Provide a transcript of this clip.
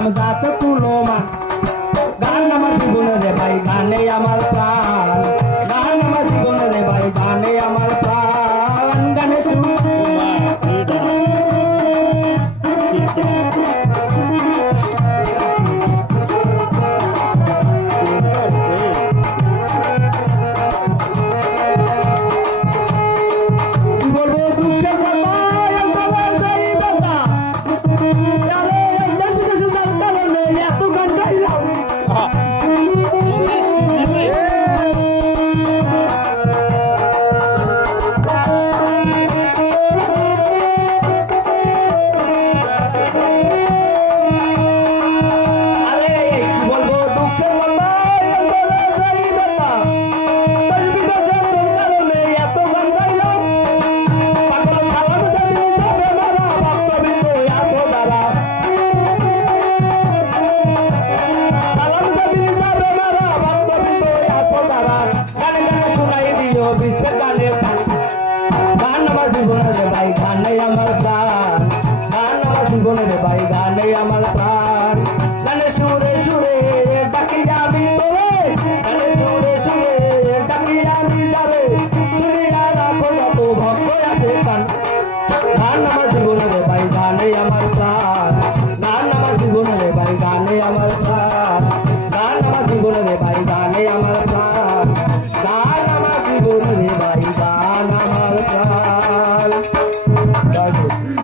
দিলাম যাতে তুলো মা গান আমার জীবনে রে ভাই গানে আমার প্রাণ গান আমার জীবনে রে ভাই গানে আমার প্রাণ গানে জীবনের ভাই গানে আমার প্রাণ গান আমার জীবনের ভাই গানে আমার প্রাণ